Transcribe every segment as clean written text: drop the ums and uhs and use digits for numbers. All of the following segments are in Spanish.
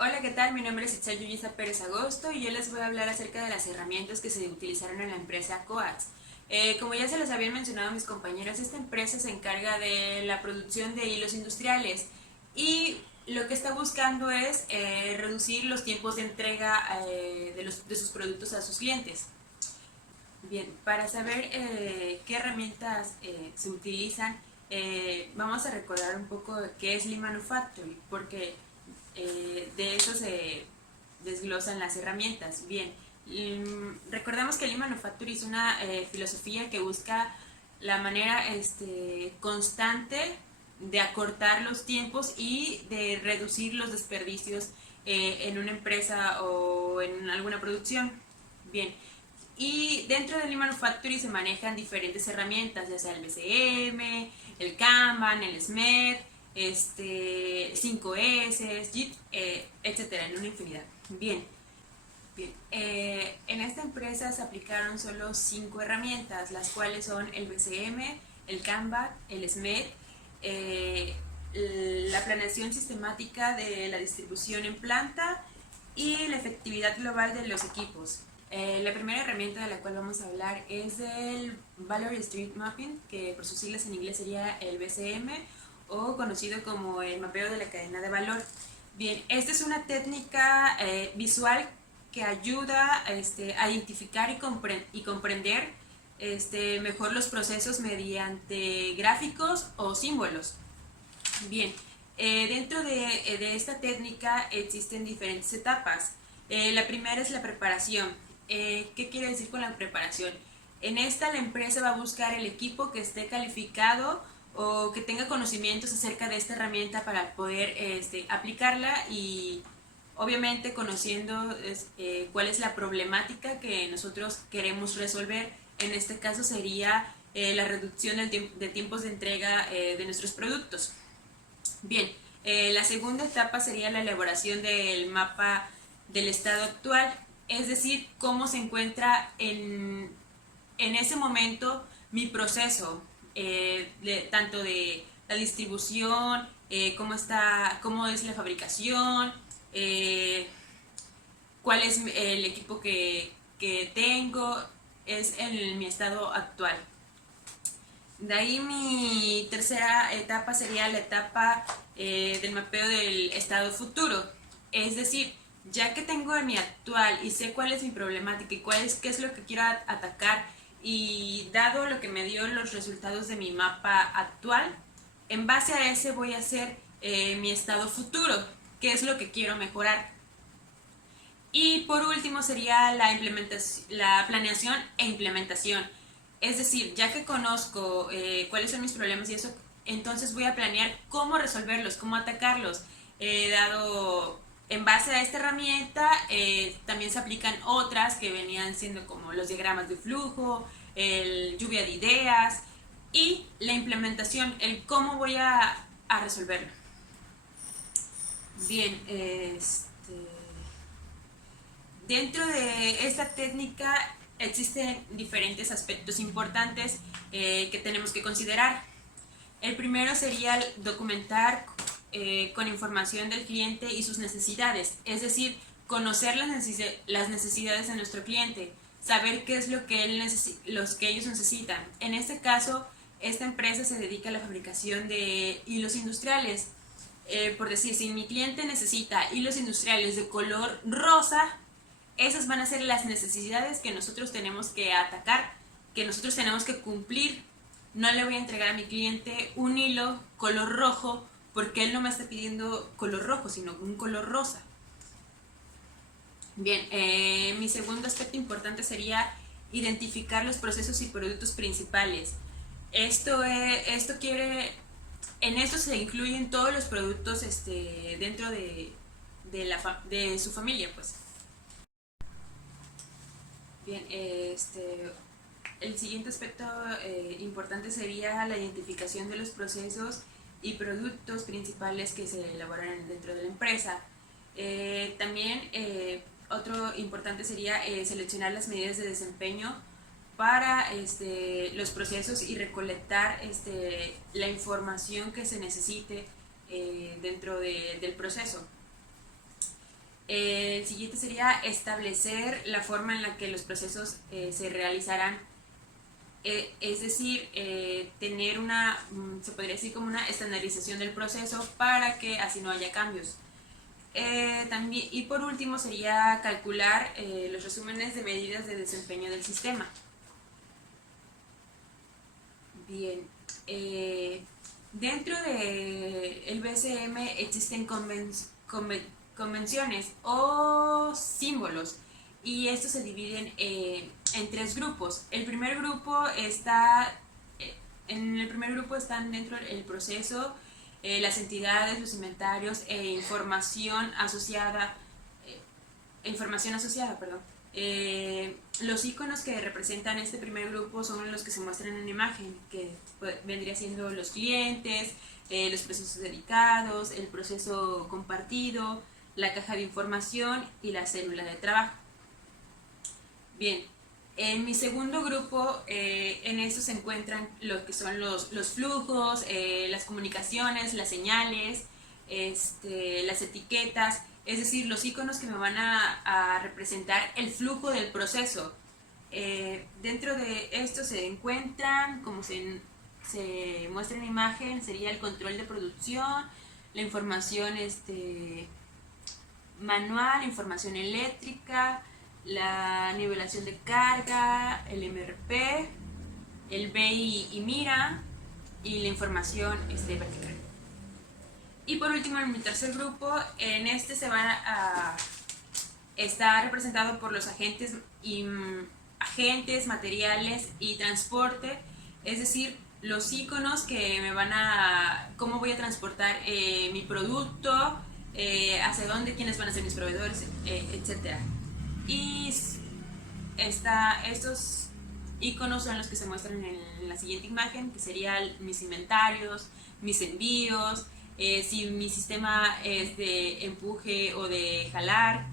Hola, ¿qué tal? Mi nombre es Itzel Yulisa Pérez Agosto y yo les voy a hablar acerca de las herramientas que se utilizaron en la empresa Coats. Como ya se les habían mencionado mis compañeros, esta empresa se encarga de la producción de hilos industriales y lo que está buscando es reducir los tiempos de entrega de sus productos a sus clientes. Bien, para saber qué herramientas se utilizan, vamos a recordar un poco de qué es Lean Manufacturing, porque de eso se desglosan las herramientas. Bien, recordemos que Lean Manufacturing es una filosofía que busca la manera constante de acortar los tiempos y de reducir los desperdicios en una empresa o en alguna producción. Bien, y dentro de Lean Manufacturing se manejan diferentes herramientas, ya sea el BCM, el Kanban, el SMED, 5S, JIT, etcétera, en una infinidad. Bien, bien. En esta empresa se aplicaron solo 5 herramientas, las cuales son el BCM, el Kanban, el SMED, eh, la planeación sistemática de la distribución en planta y la efectividad global de los equipos. La primera herramienta de la cual vamos a hablar es el Value Stream Mapping, que por sus siglas en inglés sería el BCM o conocido como el mapeo de la cadena de valor. Bien, esta es una técnica visual que ayuda a identificar y comprender mejor los procesos mediante gráficos o símbolos. Bien, dentro de esta técnica existen diferentes etapas. La primera es la preparación. ¿Qué quiere decir con la preparación? En esta la empresa va a buscar el equipo que esté calificado o que tenga conocimientos acerca de esta herramienta para poder aplicarla y obviamente conociendo cuál es la problemática que nosotros queremos resolver. En este caso sería la reducción de tiempos de entrega de nuestros productos. Bien, la segunda etapa sería la elaboración del mapa del estado actual, es decir, cómo se encuentra en ese momento mi proceso, tanto de la distribución, cómo es la fabricación, eh, cuál es el equipo que tengo, es en mi estado actual. De ahí mi tercera etapa sería la etapa del mapeo del estado futuro. Es decir, ya que tengo mi actual y sé cuál es mi problemática y qué es lo que quiero atacar y dado lo que me dio los resultados de mi mapa actual, en base a ese voy a hacer mi estado futuro, qué es lo que quiero mejorar. Y por último sería la planeación e implementación. Es decir, ya que conozco cuáles son mis problemas y eso, entonces voy a planear cómo resolverlos, cómo atacarlos. Dado en base a esta herramienta, también se aplican otras que venían siendo como los diagramas de flujo, el lluvia de ideas y la implementación, el cómo voy a resolverlo. Bien, dentro de esta técnica existen diferentes aspectos importantes que tenemos que considerar. El primero sería documentar con información del cliente y sus necesidades, es decir, conocer las necesidades de nuestro cliente, saber qué es lo que, los que ellos necesitan. En este caso, esta empresa se dedica a la fabricación de hilos industriales. Por decir, si mi cliente necesita hilos industriales de color rosa, esas van a ser las necesidades que nosotros tenemos que atacar, que nosotros tenemos que cumplir. No le voy a entregar a mi cliente un hilo color rojo porque él no me está pidiendo color rojo, sino un color rosa. Bien, mi segundo aspecto importante sería identificar los procesos y productos principales. Esto quiere, en esto se incluyen todos los productos dentro de su familia, pues. Bien, el siguiente aspecto importante sería la identificación de los procesos y productos principales que se elaboran dentro de la empresa. También otro importante sería seleccionar las medidas de desempeño para los procesos y recolectar la información que se necesite del proceso. El siguiente sería establecer la forma en la que los procesos se realizarán. Es decir, tener una, se podría decir como una estandarización del proceso para que así no haya cambios. También, y por último sería calcular los resúmenes de medidas de desempeño del sistema. Bien, dentro del BCM existen convenciones o símbolos y estos se dividen en tres grupos. En el primer grupo están dentro del proceso las entidades, los inventarios e información asociada, perdón. Los iconos que representan este primer grupo son los que se muestran en la imagen, que vendría siendo los clientes, los procesos dedicados, el proceso compartido, la caja de información y la célula de trabajo. Bien, en mi segundo grupo, en eso se encuentran lo que son los flujos, las comunicaciones, las señales, las etiquetas, es decir, los iconos que me van a representar el flujo del proceso. Dentro de esto se encuentran, como se muestra en la imagen, sería el control de producción, la información manual, información eléctrica, la nivelación de carga, el MRP, el BI y mira y la información vertical. Y por último, en mi tercer grupo, en este se va a estar representado por los agentes, materiales y transporte, es decir, los iconos que me van a, cómo voy a transportar mi producto, hacia dónde, quiénes van a ser mis proveedores, etc. Y estos iconos son los que se muestran en la siguiente imagen, que serían mis inventarios, mis envíos, si mi sistema es de empuje o de jalar,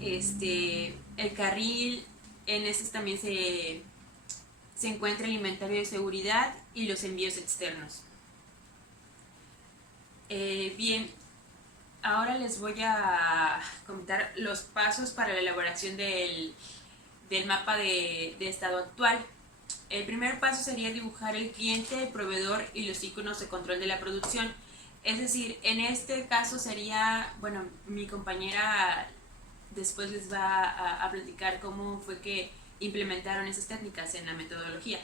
el carril, en este también se encuentra el inventario de seguridad y los envíos externos. Bien, ahora les voy a comentar los pasos para la elaboración del mapa de estado actual. El primer paso sería dibujar el cliente, el proveedor y los iconos de control de la producción. Es decir, en este caso sería, bueno, mi compañera después les va a platicar cómo fue que implementaron esas técnicas en la metodología.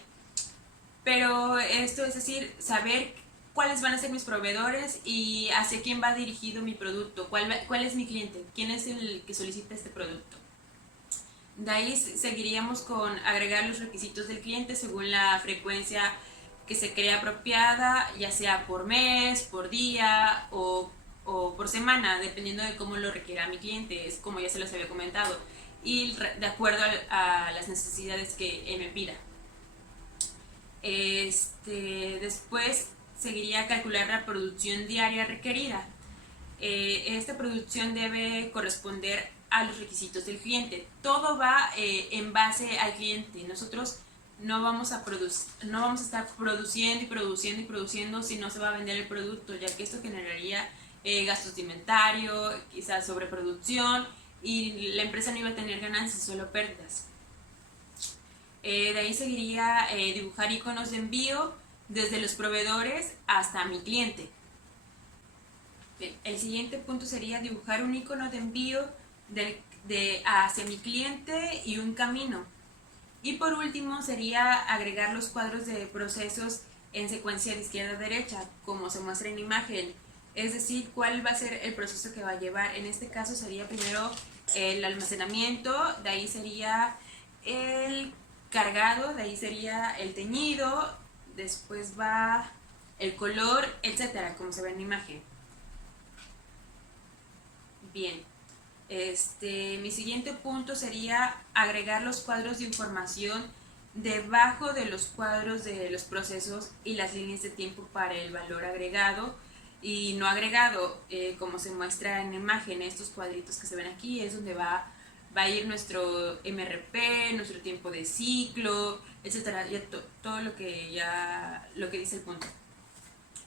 Pero esto es decir, saber cuáles van a ser mis proveedores y hacia quién va dirigido mi producto, cuál es mi cliente, quién es el que solicita este producto. De ahí seguiríamos con agregar los requisitos del cliente según la frecuencia que se crea apropiada, ya sea por mes, por día o por semana, dependiendo de cómo lo requiera mi cliente, es como ya se los había comentado, y de acuerdo a las necesidades que me pida. Después seguiría calcular la producción diaria requerida. Esta producción debe corresponder a los requisitos del cliente. Todo va en base al cliente. Nosotros no vamos a estar produciendo y produciendo y produciendo si no se va a vender el producto, ya que esto generaría gastos de inventario, quizás sobreproducción, y la empresa no iba a tener ganancias, solo pérdidas. De ahí seguiría dibujar iconos de envío desde los proveedores hasta mi cliente. Bien, el siguiente punto sería dibujar un icono de envío hacia mi cliente y un camino. Y por último sería agregar los cuadros de procesos en secuencia de izquierda a derecha, como se muestra en la imagen. Es decir, cuál va a ser el proceso que va a llevar. En este caso sería primero el almacenamiento, de ahí sería el cargado, de ahí sería el teñido, después va el color, etcétera, como se ve en la imagen. Bien, mi siguiente punto sería agregar los cuadros de información debajo de los cuadros de los procesos y las líneas de tiempo para el valor agregado y no agregado, como se muestra en la imagen. Estos cuadritos que se ven aquí es donde va a ir nuestro MRP, nuestro tiempo de ciclo, etcétera, todo lo que dice el punto.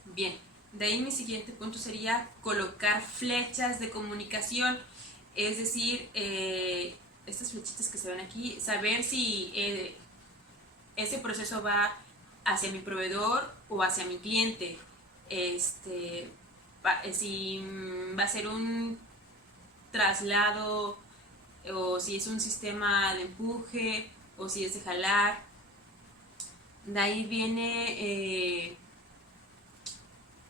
Bien, de ahí mi siguiente punto sería colocar flechas de comunicación. Es decir, estas flechitas que se ven aquí, saber si ese proceso va hacia mi proveedor o hacia mi cliente. Si va a ser un traslado o si es un sistema de empuje o si es de jalar. De ahí viene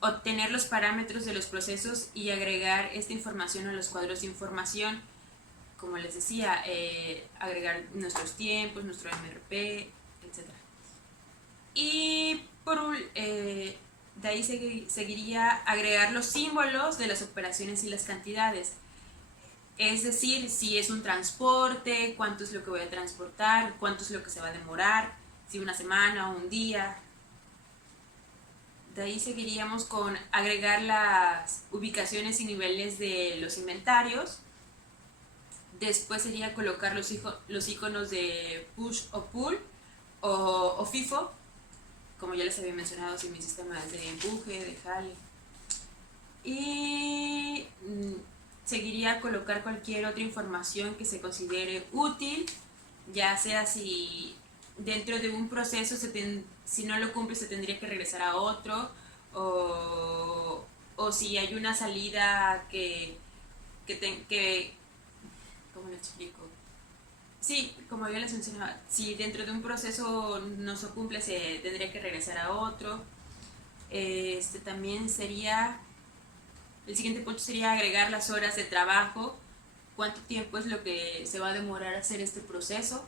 obtener los parámetros de los procesos y agregar esta información a los cuadros de información. Como les decía, agregar nuestros tiempos, nuestro MRP, etc. Y de ahí seguiría agregar los símbolos de las operaciones y las cantidades. Es decir, si es un transporte, cuánto es lo que voy a transportar, cuánto es lo que se va a demorar, si una semana o un día. De ahí seguiríamos con agregar las ubicaciones y niveles de los inventarios. Después sería colocar los iconos de push o pull o FIFO, como ya les había mencionado, si mi sistema es de empuje, de jale. Y seguiría colocar cualquier otra información que se considere útil, ya sea si dentro de un proceso si no lo cumple se tendría que regresar a otro, o si hay una salida ¿cómo lo explico? Sí, como yo les mencionaba, si dentro de un proceso no se cumple se tendría que regresar a otro. También sería, el siguiente punto sería agregar las horas de trabajo, cuánto tiempo es lo que se va a demorar hacer este proceso.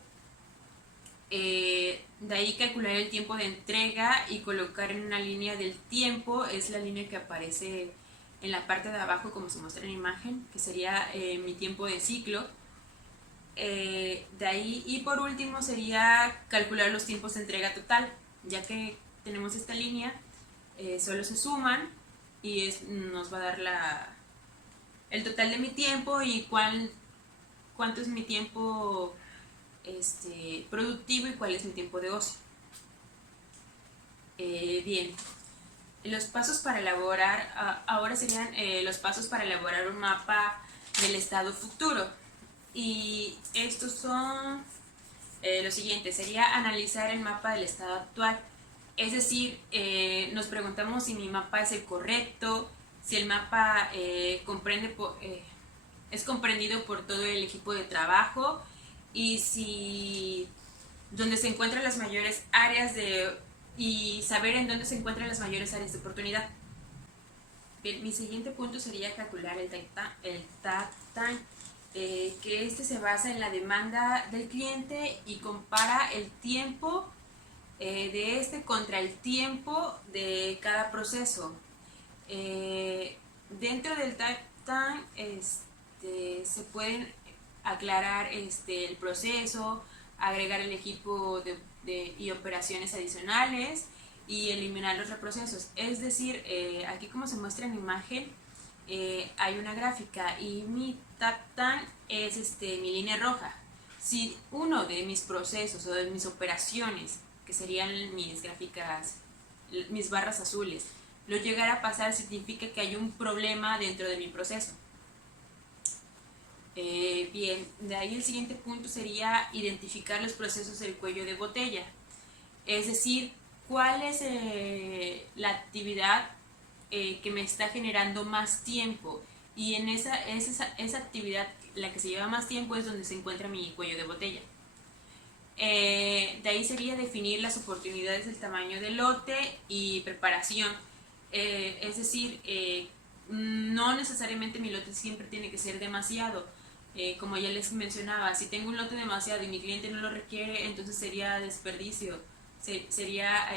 De ahí calcular el tiempo de entrega y colocar en una línea del tiempo, es la línea que aparece en la parte de abajo como se muestra en la imagen, que sería mi tiempo de ciclo. De ahí, y por último sería calcular los tiempos de entrega total, ya que tenemos esta línea, solo se suman y nos va a dar el total de mi tiempo y cuánto es mi tiempo productivo y cuál es mi tiempo de ocio. Bien, los pasos para elaborar, ahora serían los pasos para elaborar un mapa del estado futuro. Y estos son los siguientes, sería analizar el mapa del estado actual. Es decir, nos preguntamos si mi mapa es el correcto, si el mapa es comprendido por todo el equipo de trabajo y si donde se encuentran las mayores áreas y saber en dónde se encuentran las mayores áreas de oportunidad. Bien, mi siguiente punto sería calcular el takt time, que se basa en la demanda del cliente y compara el tiempo de contra el tiempo de cada proceso. Dentro del takt time se pueden aclarar el proceso, agregar el equipo y operaciones adicionales y eliminar los reprocesos. Es decir, aquí como se muestra en la imagen, hay una gráfica y mi takt time es mi línea roja. Si uno de mis procesos o de mis operaciones, que serían mis gráficas, mis barras azules, lo llegara a pasar, significa que hay un problema dentro de mi proceso. Bien, de ahí el siguiente punto sería identificar los procesos del cuello de botella. Es decir, cuál es la actividad que me está generando más tiempo. Y en esa actividad, la que se lleva más tiempo, es donde se encuentra mi cuello de botella. De ahí sería definir las oportunidades del tamaño del lote y preparación. Es decir, no necesariamente mi lote siempre tiene que ser demasiado. Como ya les mencionaba, si tengo un lote demasiado y mi cliente no lo requiere, entonces sería desperdicio, sería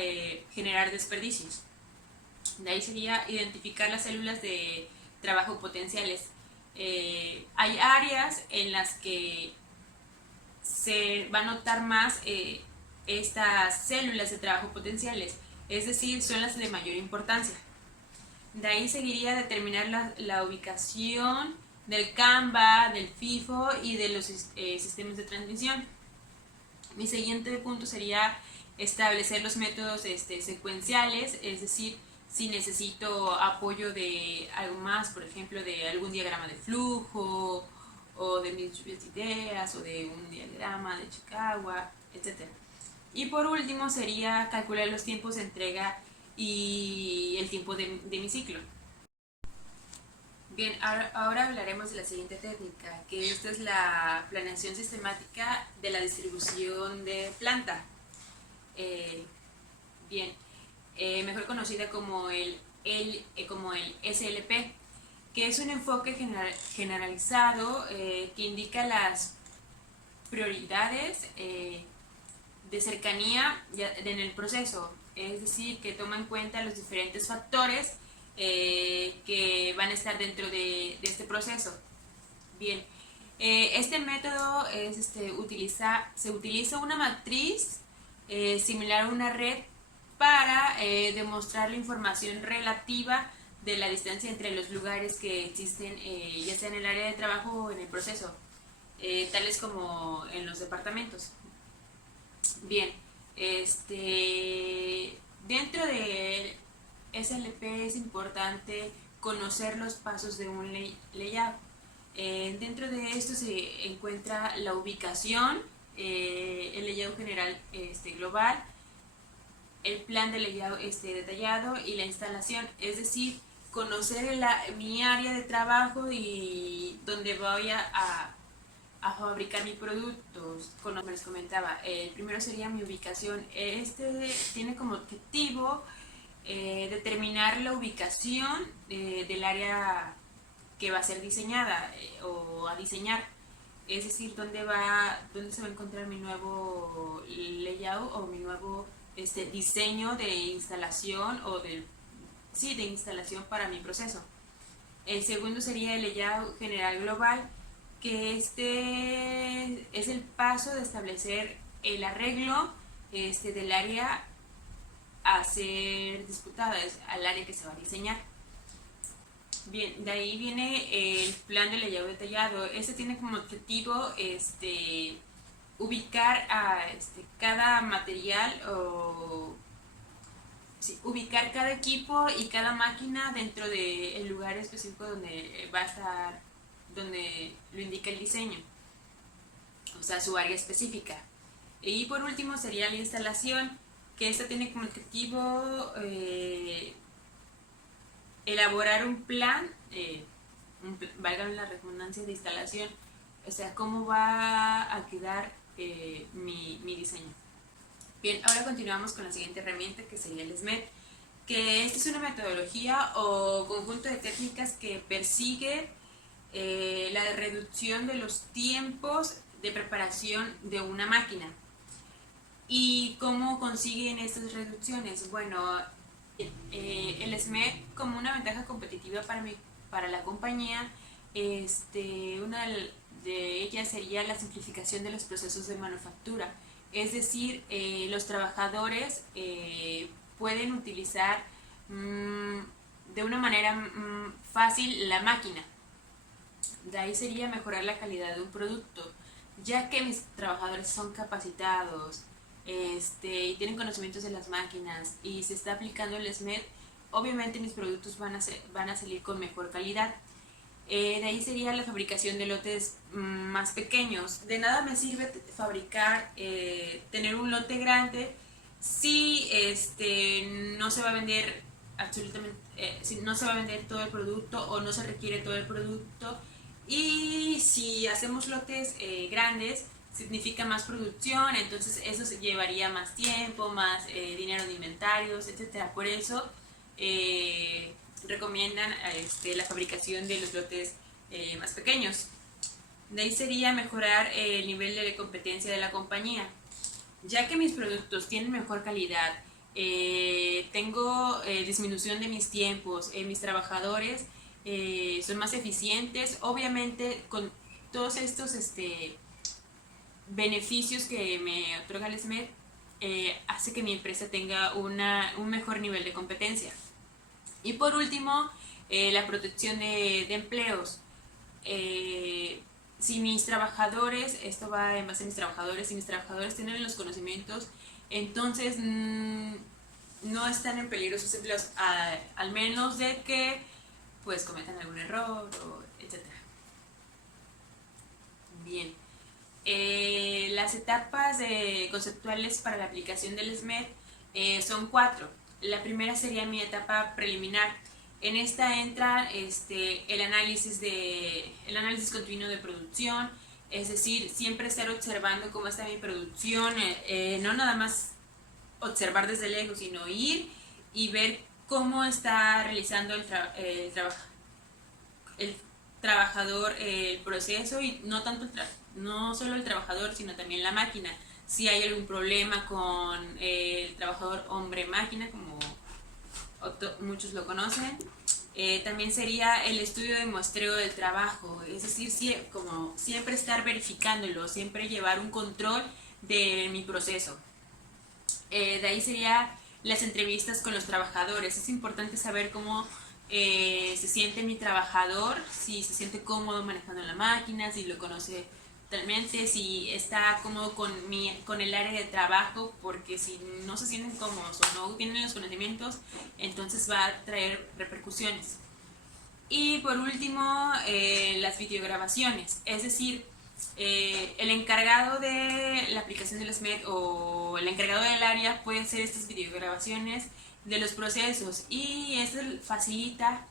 generar desperdicios. De ahí sería identificar las células de trabajo potenciales. Hay áreas en las que se va a notar más estas células de trabajo potenciales, es decir, son las de mayor importancia. De ahí seguiría determinar la ubicación del Canva, del FIFO y de los sistemas de transmisión. Mi siguiente punto sería establecer los métodos secuenciales, es decir, si necesito apoyo de algo más, por ejemplo, de algún diagrama de flujo o de mis lluvias de ideas, o de un diagrama de Chicago, etc. Y por último sería calcular los tiempos de entrega y el tiempo de mi ciclo. Bien, ahora hablaremos de la siguiente técnica, que esta es la planeación sistemática de la distribución de planta. Eh, bien, mejor conocida como como el SLP, que es un enfoque generalizado que indica las prioridades de cercanía en el proceso, es decir, que toma en cuenta los diferentes factores que van a estar dentro de este proceso. Bien, este método es, se utiliza una matriz similar a una red para demostrar la información relativa de la distancia entre los lugares que existen, ya sea en el área de trabajo o en el proceso, tales como en los departamentos. Bien, dentro de SLP es importante conocer los pasos de un layout. Dentro de esto se encuentra la ubicación, el layout general global, el plan de layout detallado y la instalación, es decir, conocer mi área de trabajo y donde voy a fabricar mis productos. Como les comentaba, el primero sería mi ubicación. Tiene como objetivo determinar la ubicación del área que va a ser diseñada o a diseñar, es decir, dónde se va a encontrar mi nuevo layout o mi nuevo diseño de instalación o de instalación para mi proceso. El segundo sería el layout general global, que es el paso de establecer el arreglo del área a ser disputada, es al área que se va a diseñar. Bien, de ahí viene el plan de layout detallado. Este tiene como objetivo ubicar a cada material o ubicar cada equipo y cada máquina dentro del lugar específico donde va a estar, donde lo indica el diseño, o sea, su área específica. Y por último sería la instalación, que esta tiene como objetivo elaborar un plan, valga la redundancia, de instalación, o sea, cómo va a quedar mi diseño. Bien, ahora continuamos con la siguiente herramienta, que sería el SMED, que esta es una metodología o conjunto de técnicas que persigue la reducción de los tiempos de preparación de una máquina. ¿Y cómo consiguen estas reducciones? Bueno, el SMED como una ventaja competitiva para la compañía, una de ellas sería la simplificación de los procesos de manufactura. Es decir, los trabajadores pueden utilizar de una manera fácil la máquina. De ahí sería mejorar la calidad de un producto, ya que mis trabajadores son capacitados y tienen conocimientos de las máquinas y se está aplicando el SMED, obviamente mis productos van a salir con mejor calidad. De ahí sería la fabricación de lotes más pequeños. De nada me sirve fabricar, tener un lote grande si no se va a vender absolutamente, si no se va a vender todo el producto o no se requiere todo el producto. Y si hacemos lotes grandes, significa más producción, entonces eso se llevaría más tiempo, más dinero de inventarios, etcétera. Por eso recomiendan la fabricación de los lotes más pequeños. De ahí sería mejorar el nivel de competencia de la compañía, ya que mis productos tienen mejor calidad, tengo disminución de mis tiempos, mis trabajadores son más eficientes, obviamente con todos estos beneficios que me otorga el SMED, hace que mi empresa tenga un mejor nivel de competencia. Y por último, la protección de empleos. Si mis trabajadores, esto va en base a mis trabajadores, si mis trabajadores tienen los conocimientos, entonces no están en peligro sus empleos, al menos de que pues cometan algún error, etc. Las etapas conceptuales para la aplicación del SMED son 4. La primera sería mi etapa preliminar. En esta entra el análisis continuo de producción, es decir, siempre estar observando cómo está mi producción, no nada más observar desde lejos, sino ir y ver cómo está realizando el trabajador el proceso, y no tanto no solo el trabajador, sino también la máquina. Si hay algún problema con el trabajador hombre-máquina, como muchos lo conocen. También sería el estudio de muestreo del trabajo, es decir, como siempre estar verificándolo, siempre llevar un control de mi proceso. De ahí sería las entrevistas con los trabajadores. Es importante saber cómo se siente mi trabajador, si se siente cómodo manejando la máquina, si lo conoce totalmente, si está cómodo con el área de trabajo, porque si no se sienten cómodos o no tienen los conocimientos, entonces va a traer repercusiones. Y por último, las videograbaciones, es decir, el encargado de la aplicación del SMED o el encargado del área puede hacer estas videograbaciones de los procesos, y esto facilita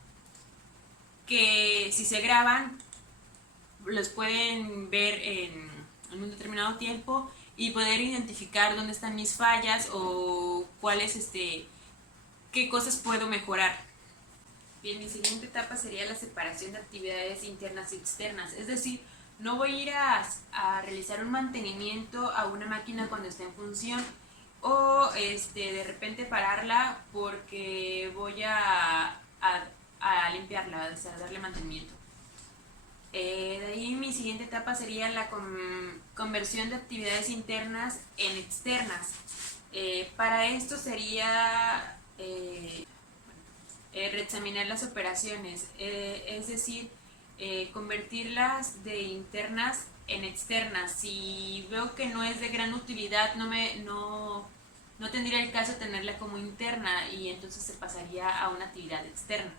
que si se graban los pueden ver en un determinado tiempo y poder identificar dónde están mis fallas o qué cosas puedo mejorar. Bien, mi siguiente etapa sería la separación de actividades internas y externas, es decir, no voy a ir a realizar un mantenimiento a una máquina cuando está en función, o de repente pararla porque voy a limpiarla, a darle mantenimiento. De ahí mi siguiente etapa sería la conversión de actividades internas en externas. Para esto sería reexaminar las operaciones, es decir, convertirlas de internas en externas. Si veo que no es de gran utilidad, no tendría el caso tenerla como interna, y entonces se pasaría a una actividad externa.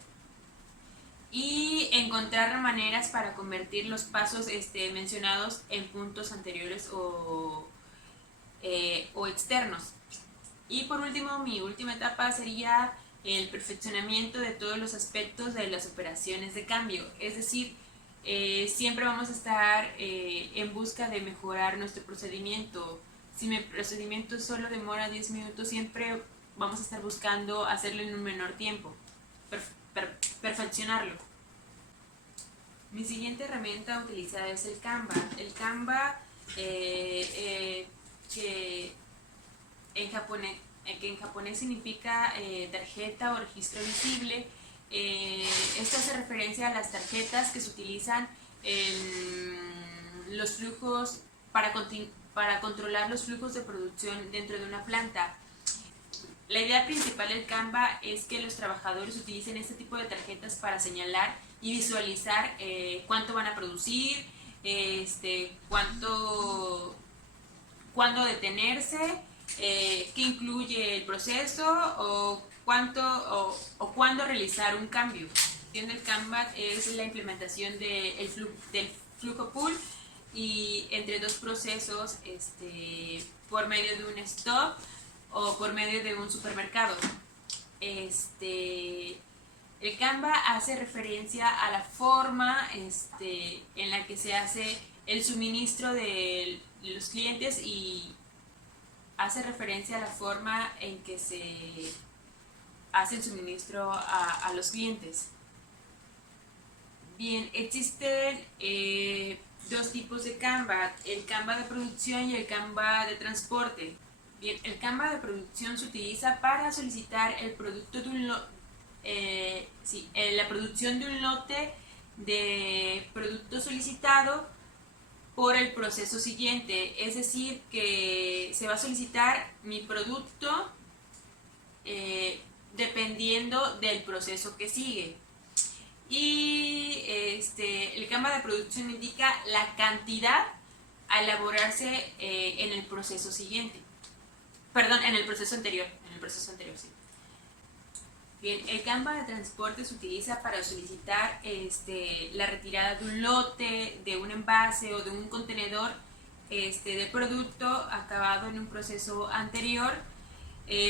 Y encontrar maneras para convertir los pasos mencionados en puntos anteriores o externos. Y por último, mi última etapa sería el perfeccionamiento de todos los aspectos de las operaciones de cambio, es decir, siempre vamos a estar en busca de mejorar nuestro procedimiento. Si mi procedimiento solo demora 10 minutos, siempre vamos a estar buscando hacerlo en un menor tiempo, perfeccionarlo. Mi siguiente herramienta utilizada es el Canva. El Canva, que en japonés significa tarjeta o registro visible. Esto hace referencia a las tarjetas que se utilizan en los flujos para controlar los flujos de producción dentro de una planta. La idea principal del Canva es que los trabajadores utilicen este tipo de tarjetas para señalar y visualizar cuánto van a producir, cuándo detenerse, qué incluye el proceso, o cuándo realizar un cambio. El Kanban es la implementación del flujo pool y entre dos procesos, por medio de un stop o por medio de un supermercado. El Canva hace referencia a la forma en la que se hace el suministro de los clientes, y hace referencia a la forma en que se hace el suministro a los clientes. Bien, existen dos tipos de Canva, el Canva de producción y el Canva de transporte. Bien, el Canva de producción se utiliza para solicitar el producto de la producción de un lote de producto solicitado por el proceso siguiente, es decir, que se va a solicitar mi producto dependiendo del proceso que sigue. Y el Canva de producción indica la cantidad a elaborarse en el proceso siguiente. Perdón, en el proceso anterior. Sí. Bien, el Canva de transporte se utiliza para solicitar la retirada de un lote, de un envase o de un contenedor del producto acabado en un proceso anterior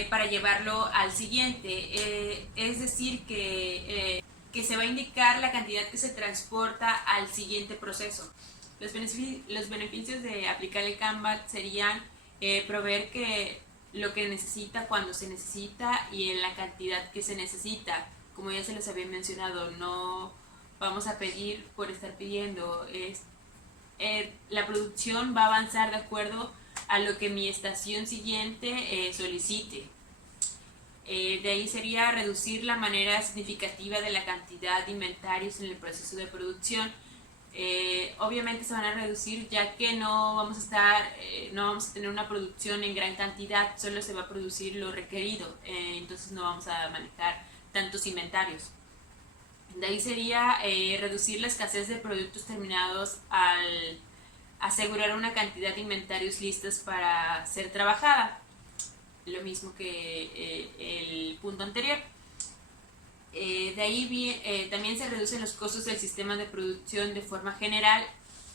para llevarlo al siguiente. Es decir, que se va a indicar la cantidad que se transporta al siguiente proceso. Los beneficios de aplicar el Kanban serían proveer que lo que necesita cuando se necesita y en la cantidad que se necesita. Como ya se les había mencionado, no vamos a pedir por estar pidiendo. La producción va a avanzar de acuerdo a lo que mi estación siguiente solicite. De ahí sería reducir la manera significativa de la cantidad de inventarios en el proceso de producción. Obviamente se van a reducir ya que no vamos a tener una producción en gran cantidad, solo se va a producir lo requerido, entonces no vamos a manejar tantos inventarios. De ahí sería reducir la escasez de productos terminados al asegurar una cantidad de inventarios listos para ser trabajada, lo mismo que el punto anterior. De ahí también se reducen los costos del sistema de producción de forma general,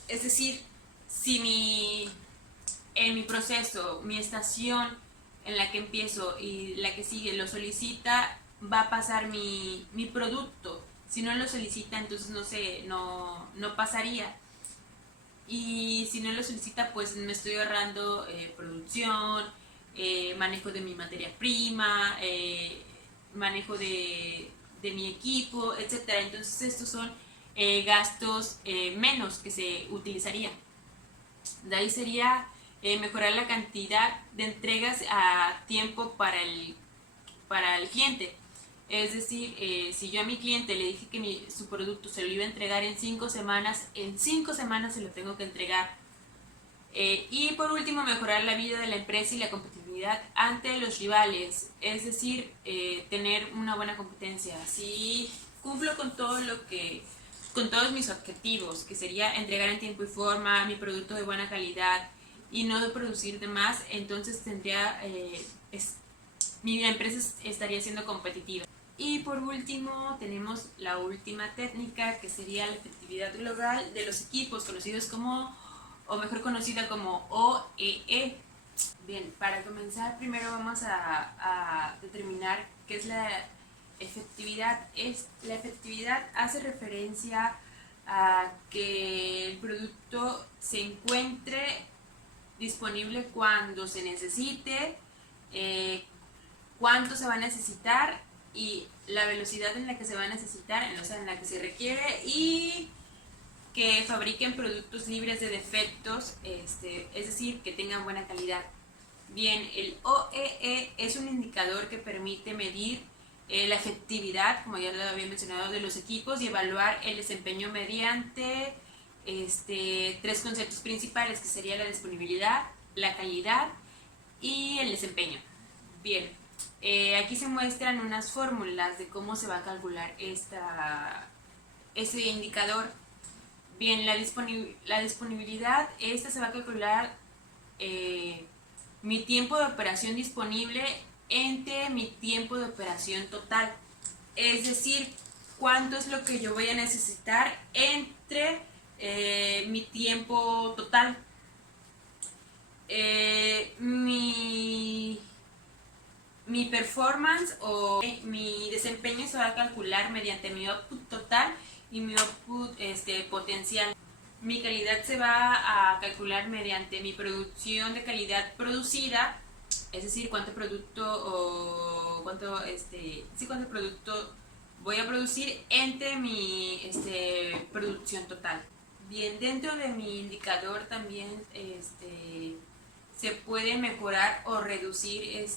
es decir, si en mi proceso, mi estación en la que empiezo y la que sigue lo solicita, va a pasar mi producto. Si no lo solicita, entonces no pasaría. Y si no lo solicita, pues me estoy ahorrando producción, manejo de mi materia prima, manejo de mi equipo, etcétera. Entonces estos son gastos menos que se utilizarían. De ahí sería mejorar la cantidad de entregas a tiempo para el cliente. Es decir, si yo a mi cliente le dije que su producto se lo iba a entregar en 5 semanas, en 5 semanas se lo tengo que entregar. Y por último, mejorar la vida de la empresa y la competitividad ante los rivales, es decir, tener una buena competencia. Si cumplo con con todos mis objetivos, que sería entregar en tiempo y forma mi producto de buena calidad y no producir de más, entonces mi empresa estaría siendo competitiva. Y por último tenemos la última técnica, que sería la efectividad global de los equipos, conocidos como, o mejor conocida como OEE. Bien, para comenzar primero vamos a determinar qué es la efectividad. La efectividad hace referencia a que el producto se encuentre disponible cuando se necesite, cuánto se va a necesitar y la velocidad en la que se va a necesitar, o sea, en la que se requiere, y que fabriquen productos libres de defectos, es decir, que tengan buena calidad. Bien, el OEE es un indicador que permite medir la efectividad, como ya lo había mencionado, de los equipos y evaluar el desempeño mediante 3 conceptos principales, que sería la disponibilidad, la calidad y el desempeño. Bien, aquí se muestran unas fórmulas de cómo se va a calcular ese indicador. Bien, la disponibilidad, esta se va a calcular mi tiempo de operación disponible entre mi tiempo de operación total. Es decir, cuánto es lo que yo voy a necesitar entre mi tiempo total. Mi performance o mi desempeño se va a calcular mediante mi output total y mi output potencial. Mi calidad se va a calcular mediante mi producción de calidad producida, es decir, cuánto producto voy a producir entre mi producción total. Bien, dentro de mi indicador también se puede mejorar o reducir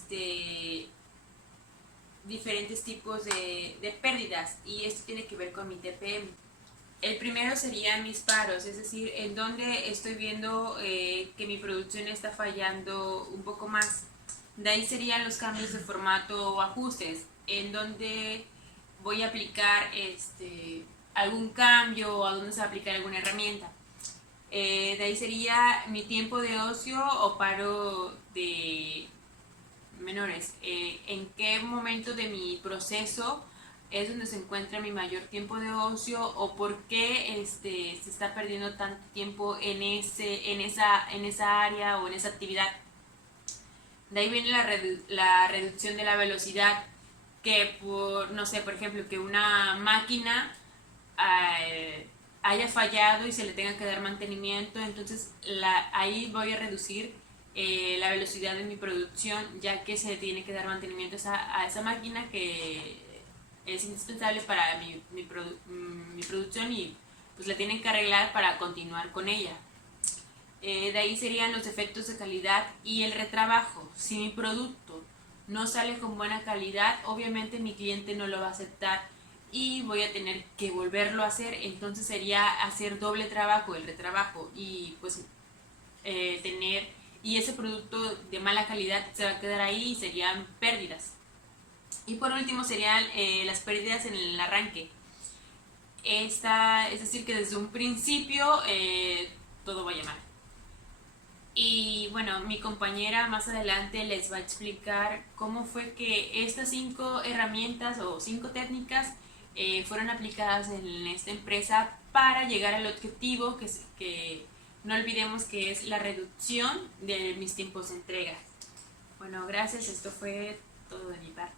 diferentes tipos de pérdidas, y esto tiene que ver con mi TPM. El primero serían mis paros, es decir, en donde estoy viendo que mi producción está fallando un poco más. De ahí serían los cambios de formato o ajustes, en donde voy a aplicar algún cambio o a dónde se va a aplicar alguna herramienta. De ahí sería mi tiempo de ocio o paro de menores. En qué momento de mi proceso es donde se encuentra mi mayor tiempo de ocio o por qué se está perdiendo tanto tiempo en esa área o en esa actividad. De ahí viene la reducción de la velocidad, que por, no sé, por ejemplo, que una máquina haya fallado y se le tenga que dar mantenimiento, entonces ahí voy a reducir la velocidad de mi producción, ya que se tiene que dar mantenimiento a esa máquina que es indispensable para mi producción y pues la tienen que arreglar para continuar con ella. De ahí serían los defectos de calidad y el retrabajo. Si mi producto no sale con buena calidad, obviamente mi cliente no lo va a aceptar y voy a tener que volverlo a hacer. Entonces sería hacer doble trabajo, el retrabajo, y pues tener, y ese producto de mala calidad se va a quedar ahí y serían pérdidas. Y por último serían las pérdidas en el arranque. Es decir, que desde un principio todo vaya mal. Y bueno, mi compañera más adelante les va a explicar cómo fue que estas 5 herramientas o 5 técnicas fueron aplicadas en esta empresa para llegar al objetivo que no olvidemos que es la reducción de mis tiempos de entrega. Bueno, gracias, esto fue todo de mi parte.